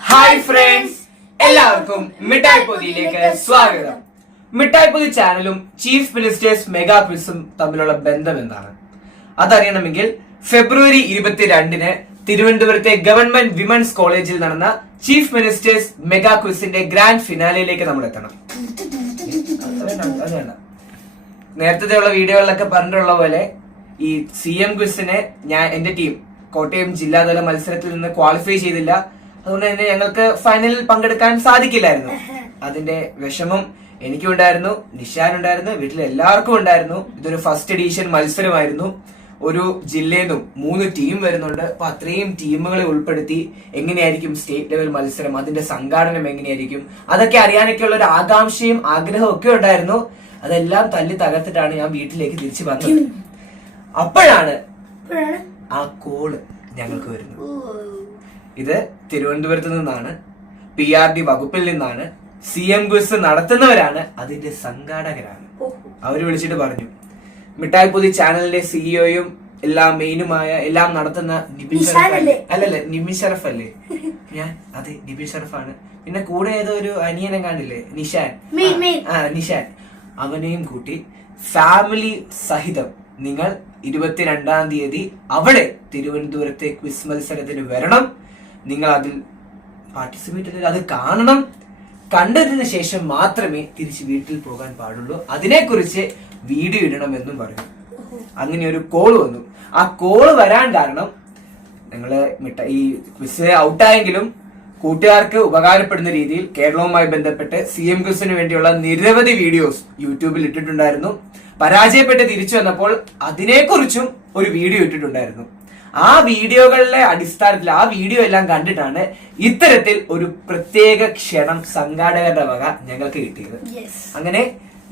Hi friends, എല്ലാവർക്കും മിഠായി പൊതിയിലേക്ക് സ്വാഗതം. മിഠായി പൊതി ചാനലും ചീഫ് മിനിസ്റ്റേഴ്സ് മെഗാ ക്വിസും തമ്മിലുള്ള ബന്ധം എന്താണ്? അതറിയണമെങ്കിൽ ഫെബ്രുവരി 22-ന് തിരുവനന്തപുരത്തെ ഗവൺമെന്റ് വിമൻസ് കോളേജിൽ നടന്ന ചീഫ് മിനിസ്റ്റേഴ്സ് മെഗാ ക്വിസിന്റെ ഗ്രാൻഡ് ഫിനാലയിലേക്ക് നമ്മൾ എത്തണം. നേരത്തെ ഉള്ള വീഡിയോകളിലൊക്കെ പറഞ്ഞിട്ടുള്ള പോലെ ഈ CM ക്വിസിനെ എന്റെ ടീം കോട്ടയം ജില്ലാതല മത്സരത്തിൽ നിന്ന് ക്വാളിഫൈ ചെയ്തില്ല. അതുകൊണ്ട് തന്നെ ഞങ്ങൾക്ക് ഫൈനലിൽ പങ്കെടുക്കാൻ സാധിക്കില്ലായിരുന്നു. അതിന്റെ വിഷമം എനിക്കും ഉണ്ടായിരുന്നു, നിഷാനുണ്ടായിരുന്നു, വീട്ടിലെ എല്ലാവർക്കും ഉണ്ടായിരുന്നു. ഇതൊരു ഫസ്റ്റ് എഡീഷൻ മത്സരമായിരുന്നു. ഒരു ജില്ലയിൽ നിന്നും 3 ടീം വരുന്നുണ്ട്. അപ്പൊ അത്രയും ടീമുകളെ ഉൾപ്പെടുത്തി എങ്ങനെയായിരിക്കും സ്റ്റേറ്റ് ലെവൽ മത്സരം, അതിന്റെ സംഘാടനം എങ്ങനെയായിരിക്കും, അതൊക്കെ അറിയാനൊക്കെയുള്ള ഒരു ആകാംക്ഷയും ആഗ്രഹവും ഒക്കെ ഉണ്ടായിരുന്നു. അതെല്ലാം തല്ലി തകർത്തിട്ടാണ് ഞാൻ വീട്ടിലേക്ക് തിരിച്ചു വന്നത്. അപ്പോഴാണ് ആ കോള് ഞങ്ങൾക്ക് വരുന്നത്. ഇത് തിരുവനന്തപുരത്ത് നിന്നാണ്, PRD വകുപ്പിൽ നിന്നാണ്, CM ക്വിസ് നടത്തുന്നവരാണ്, അതിന്റെ സംഘാടകരാണ്. അവര് വിളിച്ചിട്ട് പറഞ്ഞു, മിഠായി പൊതി ചാനലിന്റെ സിഇഒയും എല്ലാം മെയിനുമായ എല്ലാം നടത്തുന്ന നിബിൻ ഷറഫ് അല്ലല്ലേ, നിബിൻ ഷറഫ് അല്ലേ? ഞാൻ അതെ, നിബിൻ ഷറഫാണ്. പിന്നെ കൂടെ ഏതോ ഒരു അനിയനെ കാണില്ലേ, നിഷാൻ. നിഷാൻ അവനെയും കൂട്ടി ഫാമിലി സഹിതം നിങ്ങൾ 22-ാം തീയതി അവിടെ തിരുവനന്തപുരത്തെ ക്വിസ് മത്സരത്തിന് വരണം. നിങ്ങൾ അതിൽ പാർട്ടിസിപ്പേറ്റ് ചെയ്ത് അത് കാണണം. കണ്ടതിന് ശേഷം മാത്രമേ തിരിച്ച് വീട്ടിൽ പോകാൻ പാടുള്ളൂ. അതിനെക്കുറിച്ച് വീഡിയോ ഇടണമെന്നും പറഞ്ഞു. അങ്ങനെ ഒരു കോള് വന്നു. ആ കോള് വരാൻ കാരണം ഞങ്ങള് ഈ ക്വിസ് ഔട്ടായെങ്കിലും കൂട്ടുകാർക്ക് ഉപകാരപ്പെടുന്ന രീതിയിൽ കേരളവുമായി ബന്ധപ്പെട്ട് CM ക്വിസിന് വേണ്ടിയുള്ള നിരവധി വീഡിയോസ് യൂട്യൂബിൽ ഇട്ടിട്ടുണ്ടായിരുന്നു. പരാജയപ്പെട്ട് തിരിച്ചു വന്നപ്പോൾ അതിനെക്കുറിച്ചും ഒരു വീഡിയോ ഇട്ടിട്ടുണ്ടായിരുന്നു. ആ വീഡിയോകളുടെ അടിസ്ഥാനത്തിൽ ആ വീഡിയോ എല്ലാം കണ്ടിട്ടാണ് ഇത്തരത്തിൽ ഒരു പ്രത്യേക ക്ഷണം സംഘാടകരുടെ വക ഞങ്ങൾക്ക് കിട്ടിയത്. അങ്ങനെ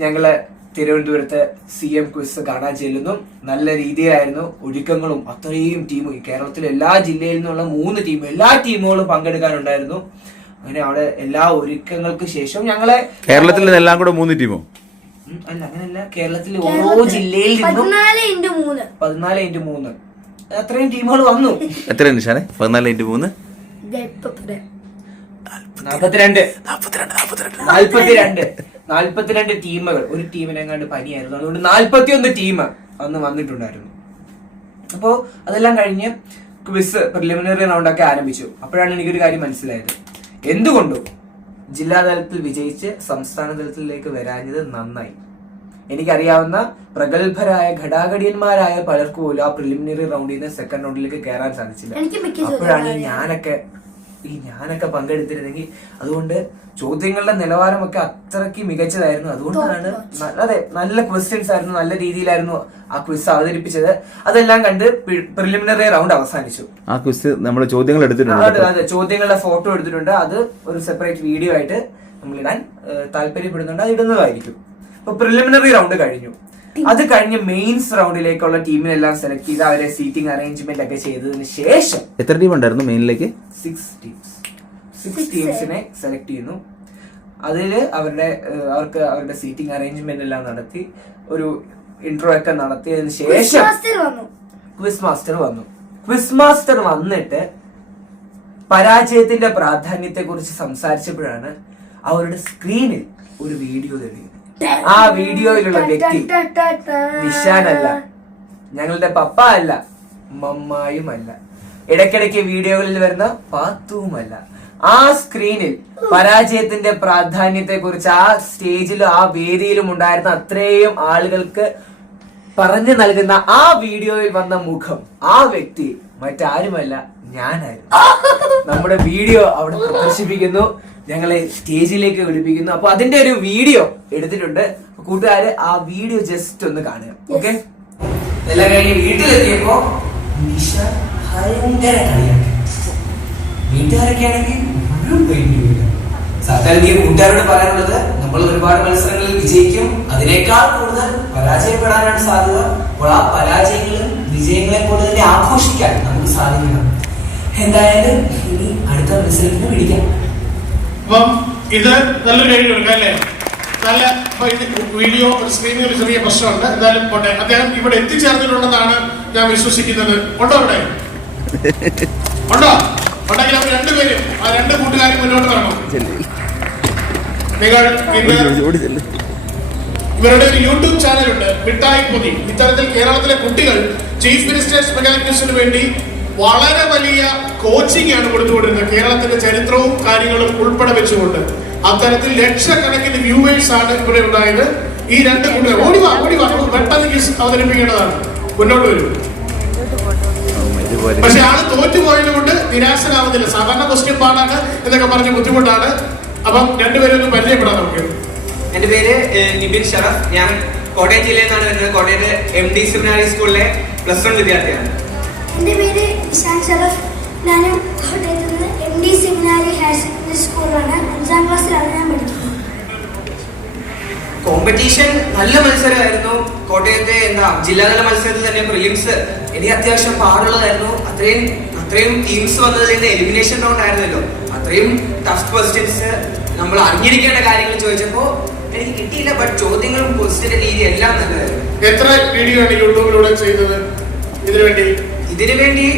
ഞങ്ങള് തിരുവനന്തപുരത്ത് CM ക്വിസ് കാണാൻ ചെല്ലുന്നു. നല്ല രീതിയിലായിരുന്നു ഒരുക്കങ്ങളും. അത്രയും ടീം, കേരളത്തിലെ എല്ലാ ജില്ലയിൽ നിന്നുള്ള 3 ടീം, എല്ലാ ടീമുകളും പങ്കെടുക്കാനുണ്ടായിരുന്നു. അങ്ങനെ അവിടെ എല്ലാ ഒരുക്കങ്ങൾക്ക് ശേഷം ഞങ്ങളെ കേരളത്തിൽ എല്ലാം കൂടെ 3 ടീമോ? അല്ല, അങ്ങനെയല്ല. കേരളത്തിലെ ഓരോ ജില്ലയിൽ നിന്നും 14x3 അത്രയും ടീമുകൾ വന്നു. എത്ര നിഷാനെ? 14x3 42 ടീമുകൾ. ഒരു ടീമിനെങ്ങാണ്ട് പനിയായിരുന്നു, അതുകൊണ്ട് 41 ടീം അന്ന് വന്നിട്ടുണ്ടായിരുന്നു. അപ്പോ അതെല്ലാം കഴിഞ്ഞ് ക്വിസ് പ്രിലിമിനറി റൗണ്ട് ഒക്കെ ആരംഭിച്ചു. അപ്പോഴാണ് എനിക്കൊരു കാര്യം മനസ്സിലായത്. എന്തുകൊണ്ടും ജില്ലാതലത്തിൽ വിജയിച്ച് സംസ്ഥാന തലത്തിലേക്ക് വരാഞ്ഞത് നന്നായി. എനിക്കറിയാവുന്ന പ്രഗത്ഭരായ ഘടാഘടിയന്മാരായ പലർക്കും പോലും ആ പ്രിലിമിനറി റൗണ്ടിൽ നിന്ന് സെക്കൻഡ് റൗണ്ടിലേക്ക് കയറാൻ സാധിച്ചില്ല. അപ്പോഴാണ് ഞാനൊക്കെ പങ്കെടുത്തിരുന്നെങ്കിൽ. അതുകൊണ്ട് ചോദ്യങ്ങളുടെ നിലവാരമൊക്കെ അത്രയ്ക്ക് മികച്ചതായിരുന്നു. അതുകൊണ്ടാണ് അതെ, നല്ല ക്വസ്റ്റ്യൻസ് ആയിരുന്നു, നല്ല രീതിയിലായിരുന്നു ആ ക്വിസ് അവതരിപ്പിച്ചത്. അതെല്ലാം കണ്ട് പ്രിലിമിനറി റൗണ്ട് അവസാനിച്ചു. ആ ക്വിസ് നമ്മൾ ചോദ്യങ്ങൾ എടുത്തിട്ടുണ്ട്. അതെ, ചോദ്യങ്ങളുടെ ഫോട്ടോ എടുത്തിട്ടുണ്ട്. അത് ഒരു സെപ്പറേറ്റ് വീഡിയോ ആയിട്ട് നമ്മൾ ഇടാൻ താല്പര്യപ്പെടുന്നുണ്ട്. അത് ഇടുന്നതായിരിക്കും. അപ്പൊ പ്രിലിമിനറി റൗണ്ട് കഴിഞ്ഞു. അത് കഴിഞ്ഞ് മെയിൻസ് റൗണ്ടിലേക്കുള്ള ടീമിനെല്ലാം സെലക്ട് ചെയ്ത് അവരെ സീറ്റിംഗ് അറേഞ്ച്മെന്റ് ഒക്കെ ചെയ്തതിന് ശേഷം എത്ര ടീം ഉണ്ടായിരുന്നു മെയിനിലേക്ക്? 6 ടീംസിനെ സെലക്ട് ചെയ്യുന്നു. അതില് അവർക്ക് അവരുടെ സീറ്റിംഗ് അറേഞ്ച്മെന്റ് എല്ലാം നടത്തി ഒരു ഇന്റർവ്യൂ ഒക്കെ നടത്തിയതിനു ശേഷം ക്വിസ് മാസ്റ്റർ വന്നു. ക്വിസ് മാസ്റ്റർ വന്നിട്ട് പരാജയത്തിന്റെ പ്രാധാന്യത്തെ കുറിച്ച് സംസാരിച്ചപ്പോഴാണ് അവരുടെ സ്ക്രീനിൽ ഒരു വീഡിയോ തെളിയുന്നത്. ആ വീഡിയോയിലുള്ള വ്യക്തി നിഷാനല്ല, ഞങ്ങളുടെ പപ്പ അല്ല, മമ്മായുമല്ല, ഇടയ്ക്കിടയ്ക്ക് വീഡിയോകളിൽ വരുന്ന പാത്തുവുമല്ല. ആ സ്ക്രീനിൽ പരാജയത്തിന്റെ പ്രാധാന്യത്തെ കുറിച്ച് ആ സ്റ്റേജിലും ആ വേദിയിലും ഉണ്ടായിരുന്ന അത്രയും ആളുകൾക്ക് പറഞ്ഞു നൽകുന്ന ആ വീഡിയോയിൽ വന്ന മുഖം, ആ വ്യക്തി മറ്റാരുമല്ല, ഞാനായിരുന്നു. നമ്മുടെ വീഡിയോ അവിടെ പ്രദർശിപ്പിക്കുന്നു, ഞങ്ങളെ സ്റ്റേജിലേക്ക് വിളിപ്പിക്കുന്നു. അപ്പൊ അതിന്റെ ഒരു വീഡിയോ എടുത്തിട്ടുണ്ട്. കൂട്ടുകാര് ആ വീഡിയോ ജസ്റ്റ് ഒന്ന് കാണുക. ഓക്കെ, എല്ലാം കഴിഞ്ഞ് വീട്ടിലെത്തിയപ്പോ നിഷ ഭയങ്കര കളിയാക്കി. വീട്ടുകാരൊക്കെ ആണെങ്കിൽ സാധാരണ കൂട്ടുകാരോട് പറയാനുള്ളത്, നമ്മൾ ഒരുപാട് മത്സരങ്ങളിൽ വിജയിക്കും, അതിനേക്കാൾ കൂടുതൽ പരാജയപ്പെടാനാണ് സാധ്യത. അപ്പോൾ ആ പരാജയങ്ങളും വിജയങ്ങളെ പോലെ തന്നെ ആഘോഷിക്കാൻ നമുക്ക് സാധിക്കണം. എന്തായാലും ഇനി അടുത്ത മത്സരത്തിന് പിടിക്കാം. അപ്പം ഇത് നല്ലൊരു കഴിവ് കൊടുക്കാം അല്ലേ? നല്ല വീഡിയോ സ്ക്രീനിൽ ഒരു ചെറിയ പ്രശ്നമുണ്ട്. എന്തായാലും പോട്ടെ, അദ്ദേഹം ഇവിടെ എത്തിച്ചേർന്നിട്ടുണ്ടെന്നാണ് ഞാൻ വിശ്വസിക്കുന്നത്. ഉണ്ടോ? അവിടെ ഉണ്ടോ? ഉണ്ടെങ്കിൽ അവർ രണ്ടുപേരും ആ രണ്ട് കൂട്ടുകാരും മുന്നോട്ട് വരണം. നിങ്ങൾ ഇവരുടെ ഒരു യൂട്യൂബ് ചാനലുണ്ട്, മിഠായി പൊതി. ഇത്തരത്തിൽ കേരളത്തിലെ കുട്ടികൾ ചീഫ് മിനിസ്റ്റേഴ്സ് മെഗാ ക്വിസിന് വേണ്ടി വളരെ വലിയ കോച്ചിങ് ആണ് കൊടുത്തുകൊണ്ടിരുന്നത്, കേരളത്തിന്റെ ചരിത്രവും കാര്യങ്ങളും ഉൾപ്പെടെ വെച്ചുകൊണ്ട്. അത്തരത്തിൽ ലക്ഷക്കണക്കിന് വ്യൂവേഴ്സ് ആണ് ഇവിടെ ഉണ്ടായത്. ഈ രണ്ട് കുട്ടികൾ ഓടിവാ നമുക്ക് പെട്ടെന്ന് ക്വിസ് അവതരിപ്പിക്കേണ്ടതാണ്. മുന്നോട്ട് വരും. പക്ഷെ ആള് തോറ്റുപോയത് കൊണ്ട് നിരാശനാവുന്നില്ല. സാധാരണ ക്വസ്റ്റ്യൻ പാടാണ് എന്നൊക്കെ പറഞ്ഞ് ബുദ്ധിമുട്ടാണ്. അപ്പം രണ്ടുപേരും ഒന്ന് പരിചയപ്പെടാൻ നമുക്ക്. എന്റെ പേര് നിബിൻ ഷറഫ്. ഞാൻ കോട്ടയം ജില്ലയിൽ നിന്നാണ് വരുന്നത്. കോട്ടയത്ത് MD സെമിനാരി സ്കൂളിലെ +1 വിദ്യാർത്ഥിയാണ്. എന്റെ പേര് ഇഷാൻ ഷറഫ്. ഞാനും കോട്ടയത്ത് നിന്ന് MD സെമിനാരി ഹയർ സെക്കൻഡറി സ്കൂളിലാണ്. 5ാം ക്ലാസ്സിലാണ് ഞാൻ പഠിക്കുന്നത്. കോമ്പറ്റീഷൻ നല്ല മത്സരമായിരുന്നു. കോട്ടയത്തെ ജില്ലാതല മത്സരത്തിൽ തന്നെ പ്രിലിംസ് എനിക്ക് അത്യാവശ്യം പാടുള്ളതായിരുന്നു. അത്രയും ടീംസ് വന്നതിൽ നിന്ന് എലിമിനേഷൻ റൗണ്ട് ആയിരുന്നല്ലോ. അത്രയും ടഫ് ക്വസ്റ്റ്യൻസ്, നമ്മൾ അറിഞ്ഞിരിക്കേണ്ട കാര്യങ്ങൾ ചോദിച്ചപ്പോ എനിക്ക് കിട്ടിയില്ല. ബട്ട് ചോദ്യങ്ങളും ക്വസ്റ്റ്യന്റെ രീതി എല്ലാം നല്ലതായിരുന്നു. എത്ര വീഡിയോ ആണ് യൂട്യൂബിലൂടെ ചെയ്തത് ഇതിനു വേണ്ടി?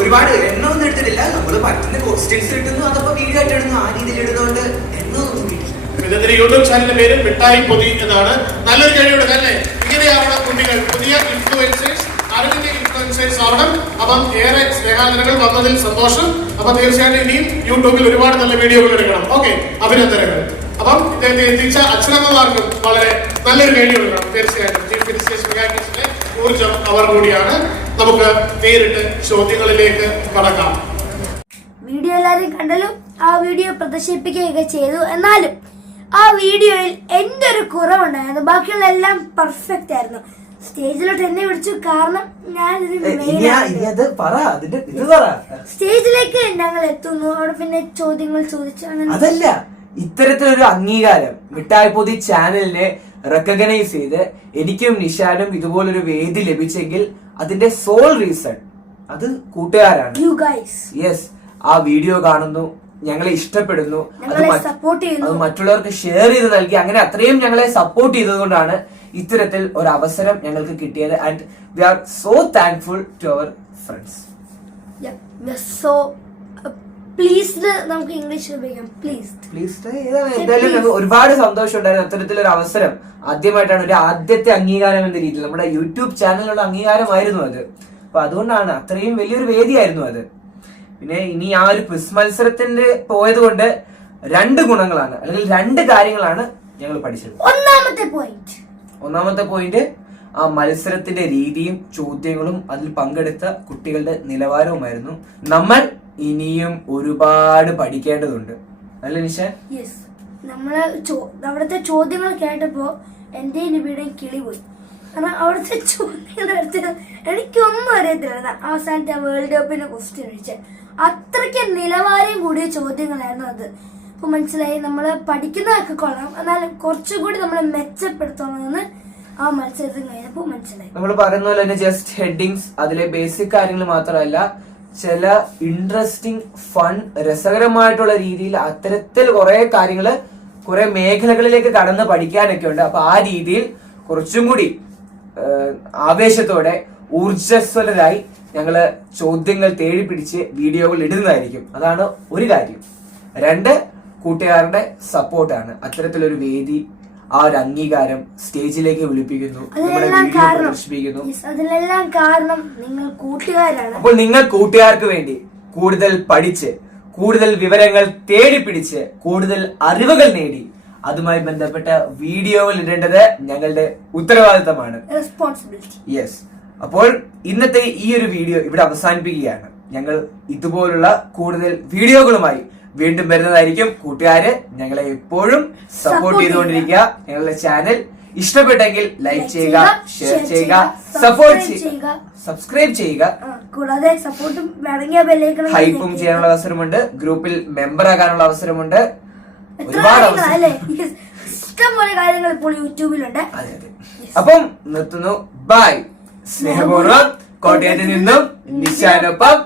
ഒരുപാട് എണ്ണമൊന്നും എടുത്തിട്ടില്ല. നമ്മൾ പറ്റുന്ന ക്വസ്റ്റ്യൻസ് കിട്ടുന്നു, അതപ്പോ വീഡിയോ ആയിട്ട് ഇടുന്നു. ആ രീതിയിൽ ഇടുന്നതുകൊണ്ട് എണ്ണമൊന്നും കിട്ടില്ല. ഇതിന്റെ യൂട്യൂബ് ചാനലിന്റെ പേര് മിഠായി പൊതി എന്നാണ്. നല്ലൊരു കഴിവുണ്ട് അല്ലേ? ഇങ്ങനെയാവണം കുട്ടികൾ, പുതിയ ഇൻഫ്ലുവൻസേഴ്സ്, അറിവിന്റെ ഇൻഫ്ലുവൻസേഴ്സ് ആവണം. അപ്പം ഏറെ സ്നേഹാദരങ്ങൾ വന്നതിൽ സന്തോഷം. അപ്പൊ തീർച്ചയായിട്ടും ഇനിയും യൂട്യൂബിൽ ഒരുപാട് നല്ല വീഡിയോകൾ എടുക്കണം. ഓക്കെ, അഭിനന്ദനങ്ങൾ. അപ്പം ഇദ്ദേഹത്തെ എത്തിച്ച അച്ഛനമ്മമാർക്കും വളരെ നല്ലൊരു വീഡിയോ എടുക്കണം. തീർച്ചയായിട്ടും ചീഫ് മിനിസ്റ്റേഴ്സ് മെഗാ ക്വിസിലെ ഊർജ്ജം അവർ കൂടിയാണ്. നമുക്ക് നേരിട്ട് ചോദ്യങ്ങളിലേക്ക് കടക്കാം. വീഡിയോ എല്ലാവരും കണ്ടല്ലോ. ആ വീഡിയോ പ്രദർശിപ്പിക്കുകയൊക്കെ ചെയ്തു. എന്നാലും ആ വീഡിയോയിൽ എൻ്റെ ഒരു കുറവുണ്ടായിരുന്നു. ബാക്കിയുള്ള എല്ലാം പെർഫെക്റ്റ് ആയിരുന്നു. സ്റ്റേജിലോട്ട് എന്നെ വിളിച്ചു. കാരണം ഞാൻ സ്റ്റേജിലേക്ക് ഞങ്ങൾ എത്തുന്നു. അവിടെ പിന്നെ ചോദ്യങ്ങൾ ചോദിച്ചു. അങ്ങനെ അതല്ല, ഇത്തരത്തിലൊരു അംഗീകാരം മിഠായി പൊതി ചാനലിനെ റെക്കഗ്നൈസ് ചെയ്ത് എനിക്കും നിഷാനും ഇതുപോലൊരു വേദി ലഭിച്ചെങ്കിൽ അതിന്റെ സോൾ റീസൺ അത് കൂട്ടുകാരാണ്. യെസ്, ആ വീഡിയോ കാണുന്നു, ഞങ്ങളെ ഇഷ്ടപ്പെടുന്നു, അത് മറ്റുള്ളവർക്ക് ഷെയർ ചെയ്ത് നൽകി, അങ്ങനെ അത്രയും ഞങ്ങളെ സപ്പോർട്ട് ചെയ്തതുകൊണ്ടാണ് ഇത്തരത്തിൽ ഒരു അവസരം ഞങ്ങൾക്ക് കിട്ടിയത്. And we are so thankful to our friends. Pleased നമുക്ക് ഇംഗ്ലീഷ് ഉപയോഗിക്കാം. എന്തായാലും ഒരുപാട് സന്തോഷം ഉണ്ടായിരുന്നു അത്തരത്തിലൊരു അവസരം. ആദ്യമായിട്ടാണ് ഒരു ആദ്യത്തെ അംഗീകാരം എന്ന രീതിയിൽ നമ്മുടെ യൂട്യൂബ് ചാനലിലുള്ള അംഗീകാരമായിരുന്നു അത്. അപ്പൊ അതുകൊണ്ടാണ് അത്രയും വലിയൊരു വേദിയായിരുന്നു അത്. പിന്നെ ഇനി ആ ഒരു ക്വിസ് മത്സരത്തിന്റെ പോയത് കൊണ്ട് 2 ഗുണങ്ങളാണ്, അല്ലെങ്കിൽ 2 കാര്യങ്ങളാണ് ഞങ്ങൾ പഠിച്ചത്. ഒന്നാമത്തെ പോയിന്റ് ആ മത്സരത്തിന്റെ രീതിയും ചോദ്യങ്ങളും അതിൽ പങ്കെടുത്ത കുട്ടികളുടെ നിലവാരവുമായിരുന്നു. നമ്മൾ ഇനിയും ഒരുപാട് പഠിക്കേണ്ടതുണ്ട് അല്ലേ നിഷാൻ? യെസ്, നമ്മള് അവിടുത്തെ ചോദ്യങ്ങൾ കേട്ടപ്പോ എന്റെ നിബിയുടെയും കിളി പോയി. കാരണം അവിടുത്തെ ചോദ്യങ്ങൾ എടുത്തത് എനിക്കൊന്നും അറിയത്തില്ല. അവസാനത്തെ വേൾഡ് കപ്പിന്റെ ക്വസ്റ്റ്യൻ വെച്ച് അത്രയ്ക്ക് നിലവാരം കൂടിയ ചോദ്യങ്ങളായിരുന്നു അത്. അപ്പൊ മനസ്സിലായി നമ്മള് പഠിക്കുന്നതൊക്കെ കൊള്ളാം, എന്നാലും കുറച്ചുകൂടി നമ്മളെ മെച്ചപ്പെടുത്തണമെന്ന് ആ മത്സരത്തിൽ കഴിഞ്ഞപ്പോ മനസ്സിലായി. നമ്മൾ പറയുന്ന പോലെ തന്നെ ജസ്റ്റ് ഹെഡിങ്സ്, അതിലെ ബേസിക് കാര്യങ്ങൾ മാത്രമല്ല, ചില ഇൻട്രസ്റ്റിംഗ് ഫൺ രസകരമായിട്ടുള്ള രീതിയിൽ അത്തരത്തിൽ കുറെ കാര്യങ്ങള് കുറെ മേഖലകളിലേക്ക് കടന്ന് പഠിക്കാനൊക്കെ ഉണ്ട്. അപ്പൊ ആ രീതിയിൽ കുറച്ചും കൂടി ആവേശത്തോടെ ഊർജ്ജസ്വലരായി ഞങ്ങള് ചോദ്യങ്ങൾ തേടി പിടിച്ച് വീഡിയോകൾ ഇടുന്നതായിരിക്കും. അതാണ് ഒരു കാര്യം. 2, കൂട്ടുകാരുടെ സപ്പോർട്ടാണ്. അത്തരത്തിലൊരു വേദി, ആ ഒരു അംഗീകാരം സ്റ്റേജിലേക്ക് വിളിപ്പിക്കുന്നു, നമ്മുടെ വീഡിയോ പ്രദർശിപ്പിക്കുന്നു. അതിലെല്ലാം കാരണം നിങ്ങൾ കൂട്ടുകാരാണ്. അപ്പോൾ നിങ്ങൾ കൂട്ടുകാർക്ക് വേണ്ടി കൂടുതൽ പഠിച്ച്, കൂടുതൽ വിവരങ്ങൾ തേടി പിടിച്ച്, കൂടുതൽ അറിവുകൾ നേടി അതുമായി ബന്ധപ്പെട്ട വീഡിയോകൾ ഇടേണ്ടത് ഞങ്ങളുടെ ഉത്തരവാദിത്തമാണ്, റെസ്പോൺസിബിലിറ്റി. യെസ്. അപ്പോൾ ഇന്നത്തെ ഈ ഒരു വീഡിയോ ഇവിടെ അവസാനിപ്പിക്കുകയാണ്. ഞങ്ങൾ ഇതുപോലുള്ള കൂടുതൽ വീഡിയോകളുമായി വീണ്ടും വരുന്നതായിരിക്കും. കൂട്ടുകാര് ഞങ്ങളെ എപ്പോഴും സപ്പോർട്ട് ചെയ്തുകൊണ്ടിരിക്കുക. ഞങ്ങളുടെ ചാനൽ ഇഷ്ടപ്പെട്ടെങ്കിൽ ലൈക്ക് ചെയ്യുക, ഷെയർ ചെയ്യുക, സപ്പോർട്ട് ചെയ്യുക, സബ്സ്ക്രൈബ് ചെയ്യുക. കൂടാതെ സപ്പോർട്ടും ഹൈപ്പും ചെയ്യാനുള്ള അവസരമുണ്ട്, ഗ്രൂപ്പിൽ മെമ്പർ ആകാനുള്ള അവസരമുണ്ട്, ഒരുപാട് ഇഷ്ടംപോലെ കാര്യങ്ങൾ ഇപ്പോൾ യൂട്യൂബിലുണ്ട്. അപ്പം നിർത്തുന്നു. ബൈ. സ്നേഹപൂർവ്വം കോട്ടയത്ത് നിന്നും നിശാനൊപ്പം.